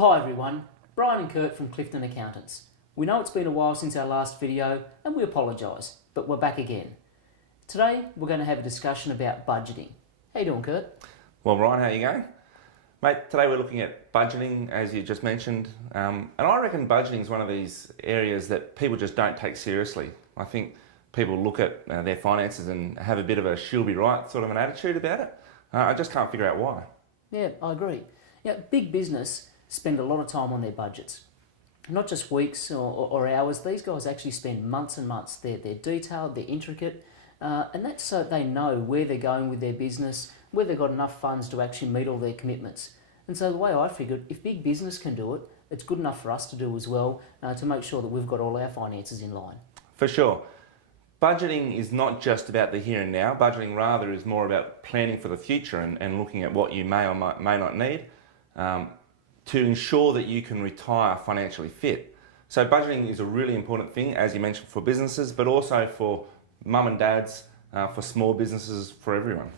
Well, hi everyone, Brian and Kurt from Clifton Accountants. We know it's been a while since our last video and we apologise, but we're back again. Today we're going to have a discussion about budgeting. How you doing, Kurt? Well, Ryan, how you going? Mate, today we're looking at budgeting, as you just mentioned, and I reckon budgeting is one of these areas that people just don't take seriously. I think people look at their finances and have a bit of a she'll be right sort of an attitude about it. I just can't figure out why. Yeah, I agree. Big business spend a lot of time on their budgets. Not just weeks or hours, these guys actually spend months and months. They're detailed, they're intricate, and that's so they know where they're going with their business, where they've got enough funds to actually meet all their commitments. And so the way I figured, if big business can do it, it's good enough for us to do as well, to make sure that we've got all our finances in line. For sure. Budgeting is not just about the here and now. Budgeting rather is more about planning for the future and looking at what you may or may not need to ensure that you can retire financially fit. So budgeting is a really important thing, as you mentioned, for businesses, but also for mum and dads, for small businesses, for everyone.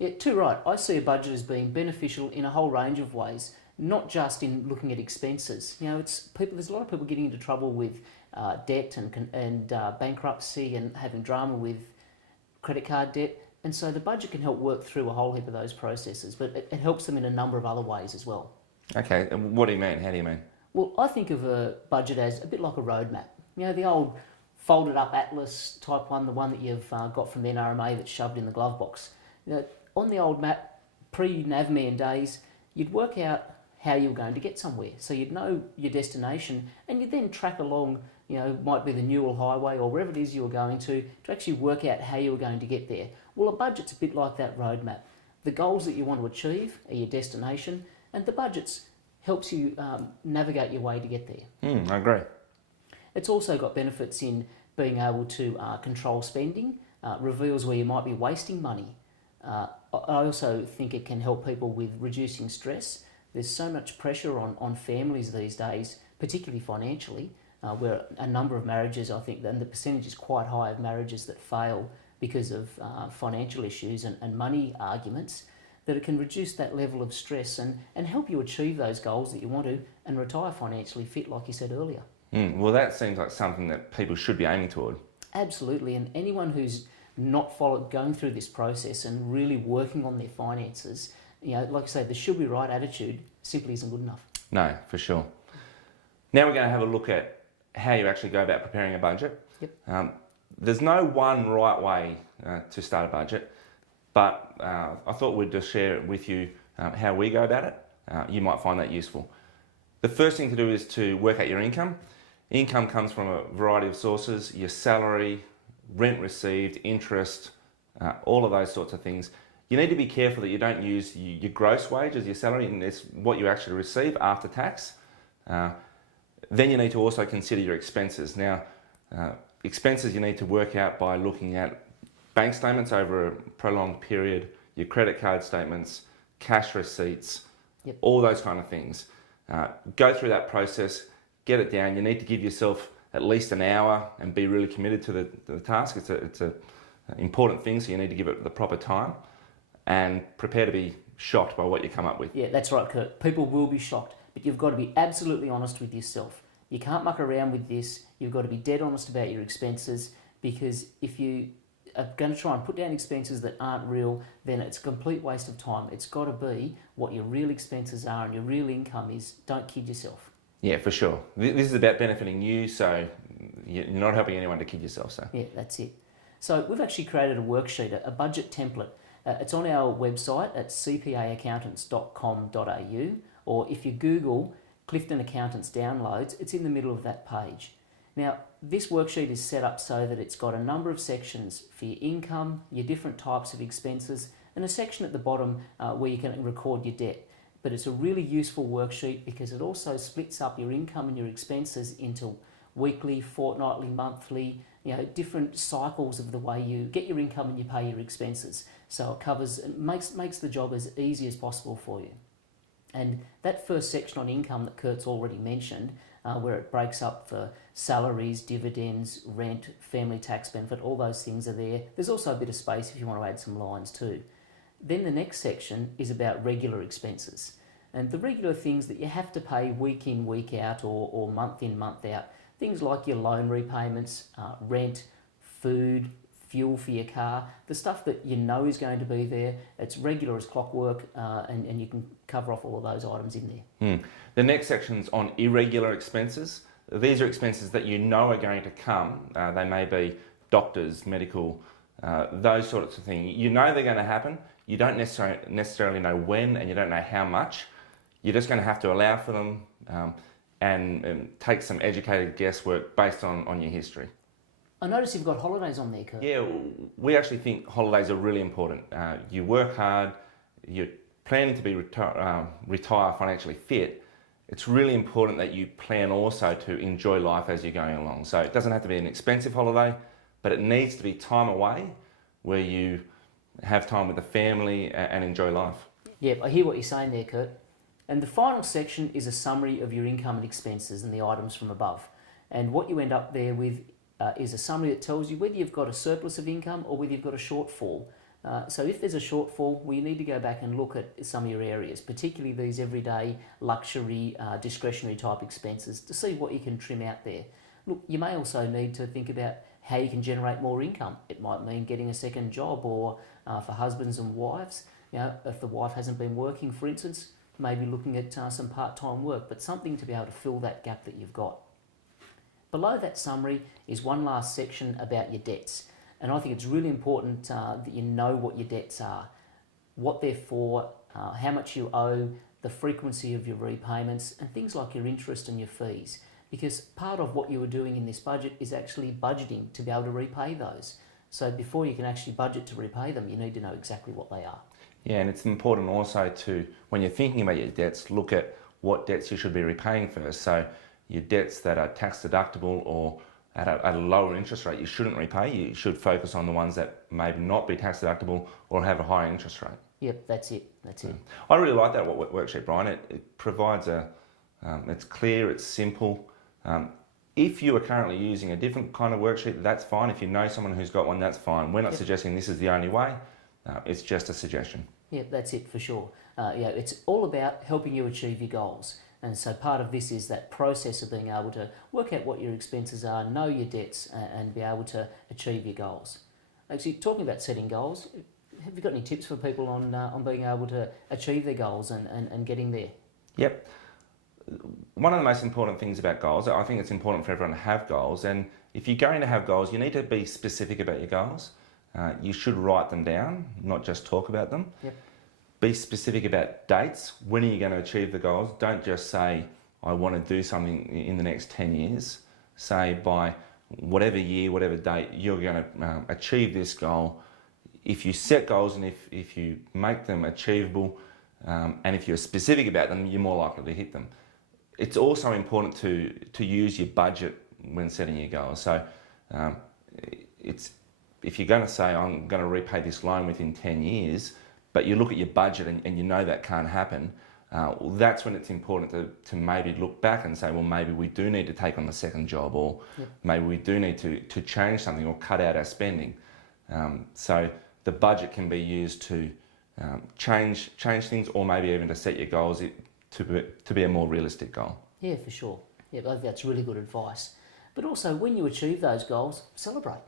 Yeah, too right. I see a budget as being beneficial in a whole range of ways, not just in looking at expenses. There's a lot of people getting into trouble with debt and bankruptcy and having drama with credit card debt. And so the budget can help work through a whole heap of those processes, but it helps them in a number of other ways as well. Okay, and what do you mean? How do you mean? Well, I think of a budget as a bit like a roadmap. The old folded up atlas type one, the one that you've got from the NRMA that's shoved in the glove box. On the old map, pre-Navman days, you'd work out how you were going to get somewhere. So you'd know your destination and you'd then track along, might be the Newell Highway or wherever it is you were going to actually work out how you were going to get there. Well, a budget's a bit like that roadmap. The goals that you want to achieve are your destination, and the budget helps you navigate your way to get there. I agree. It's also got benefits in being able to control spending, reveals where you might be wasting money. I also think it can help people with reducing stress. There's so much pressure on families these days, particularly financially, where a number of marriages, I think, and the percentage is quite high of marriages that fail because of financial issues and money arguments, that it can reduce that level of stress and help you achieve those goals that you want to and retire financially fit, like you said earlier. Well, that seems like something that people should be aiming toward. Absolutely, and anyone who's not going through this process and really working on their finances, like I say, the should be right attitude simply isn't good enough. No, for sure. Now we're going to have a look at how you actually go about preparing a budget. Yep. There's no one right way to start a budget, but I thought we'd just share with you how we go about it. You might find that useful. The first thing to do is to work out your income. Income comes from a variety of sources: your salary, rent received, interest, all of those sorts of things. You need to be careful that you don't use your gross wage as your salary, and it's what you actually receive after tax. Then you need to also consider your expenses. Now, expenses you need to work out by looking at bank statements over a prolonged period, your credit card statements, cash receipts, Yep. all those kind of things. Go through that process, get it down. You need to give yourself at least an hour and be really committed to the task. It's a important thing, so you need to give it the proper time and prepare to be shocked by what you come up with. Yeah, that's right, Kurt. People will be shocked, but you've got to be absolutely honest with yourself. You can't muck around with this. You've got to be dead honest about your expenses, because if you are going to try and put down expenses that aren't real, then it's a complete waste of time. It's got to be what your real expenses are and your real income is. Don't kid yourself. Yeah, for sure. This is about benefiting you, so you're not helping anyone to kid yourself. So yeah, that's it. So we've actually created a worksheet, a budget template. It's on our website at cpaaccountants.com.au, or if you Google Clifton Accountants downloads, it's in the middle of that page. Now, this worksheet is set up so that it's got a number of sections for your income, your different types of expenses, and a section at the bottom where you can record your debt. But it's a really useful worksheet because it also splits up your income and your expenses into weekly, fortnightly, monthly, different cycles of the way you get your income and you pay your expenses. So it makes the job as easy as possible for you. And that first section on income that Kurt's already mentioned, where it breaks up for salaries, dividends, rent, family tax benefit, all those things are there. There's also a bit of space if you want to add some lines too. Then the next section is about regular expenses. And the regular things that you have to pay week in, week out, or month in, month out, things like your loan repayments, rent, food, fuel for your car, the stuff that you know is going to be there, it's regular as clockwork, and you can cover off all of those items in there. The next section's on irregular expenses. These are expenses that you know are going to come. They may be doctors, medical, those sorts of things. You know they're going to happen. You don't necessarily know when, and you don't know how much. You're just going to have to allow for them and take some educated guesswork based on your history. I notice you've got holidays on there, Kurt. Yeah, we actually think holidays are really important. You work hard, you're planning to be retire financially fit. It's really important that you plan also to enjoy life as you're going along. So it doesn't have to be an expensive holiday, but it needs to be time away where you have time with the family and enjoy life. Yeah, I hear what you're saying there, Kurt. And the final section is a summary of your income and expenses and the items from above. And what you end up there with is a summary that tells you whether you've got a surplus of income or whether you've got a shortfall. So if there's a shortfall, well, you need to go back and look at some of your areas, particularly these everyday luxury, discretionary type expenses, to see what you can trim out there. Look, you may also need to think about how you can generate more income. It might mean getting a second job, or for husbands and wives, if the wife hasn't been working, for instance, maybe looking at some part-time work, but something to be able to fill that gap that you've got. Below that summary is one last section about your debts. And I think it's really important that you know what your debts are, what they're for, how much you owe, the frequency of your repayments, and things like your interest and your fees. Because part of what you are doing in this budget is actually budgeting to be able to repay those. So before you can actually budget to repay them, you need to know exactly what they are. Yeah, and it's important also to, when you're thinking about your debts, look at what debts you should be repaying first. So your debts that are tax deductible or at a lower interest rate, you shouldn't repay. You should focus on the ones that maybe not be tax deductible or have a higher interest rate. Yep, that's it. I really like that worksheet, Brian. It provides it's clear, it's simple. If you are currently using a different kind of worksheet, that's fine. If you know someone who's got one, that's fine. We're not suggesting this is the only way. It's just a suggestion. Yeah, that's it for sure. It's all about helping you achieve your goals. And so part of this is that process of being able to work out what your expenses are, know your debts, and be able to achieve your goals. Actually, talking about setting goals, have you got any tips for people on being able to achieve their goals and getting there? Yep. One of the most important things about goals, I think it's important for everyone to have goals. And if you're going to have goals, you need to be specific about your goals. You should write them down, not just talk about them. Yep. Be specific about dates. When are you going to achieve the goals? Don't just say, I want to do something in the next 10 years. Say by whatever year, whatever date, you're going to achieve this goal. If you set goals and if you make them achievable, and if you're specific about them, you're more likely to hit them. It's also important to use your budget when setting your goals. So if you're going to say, I'm going to repay this loan within 10 years, but you look at your budget and you know that can't happen, that's when it's important to maybe look back and say, well, maybe we do need to take on the second job, or maybe we do need to change something or cut out our spending. So the budget can be used to change things, or maybe even to set your goals to be a more realistic goal. Yeah, for sure. Yeah, I think that's really good advice. But also, when you achieve those goals, celebrate.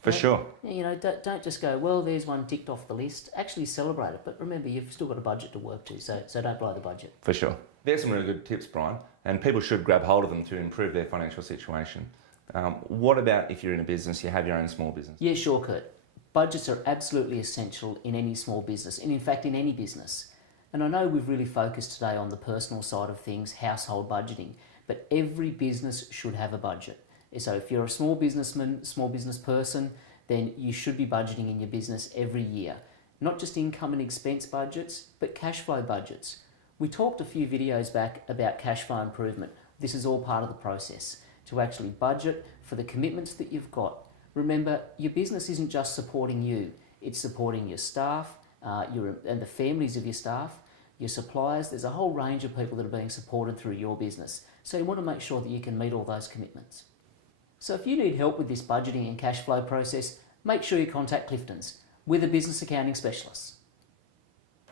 For sure. Don't just go, well, there's one ticked off the list. Actually celebrate it. But remember, you've still got a budget to work to, so don't blow the budget. For sure. There's some really good tips, Brian, and people should grab hold of them to improve their financial situation. What about if you're in a business, you have your own small business? Yeah, sure, Kurt. Budgets are absolutely essential in any small business, and in fact in any business. And I know we've really focused today on the personal side of things, household budgeting, but every business should have a budget. So if you're a small businessman, small business person, then you should be budgeting in your business every year. Not just income and expense budgets, but cash flow budgets. We talked a few videos back about cash flow improvement. This is all part of the process, to actually budget for the commitments that you've got. Remember, your business isn't just supporting you, it's supporting your staff, and the families of your staff, your suppliers. There's a whole range of people that are being supported through your business. So you want to make sure that you can meet all those commitments. So if you need help with this budgeting and cash flow process, make sure you contact Clifton's. We're the business accounting specialists.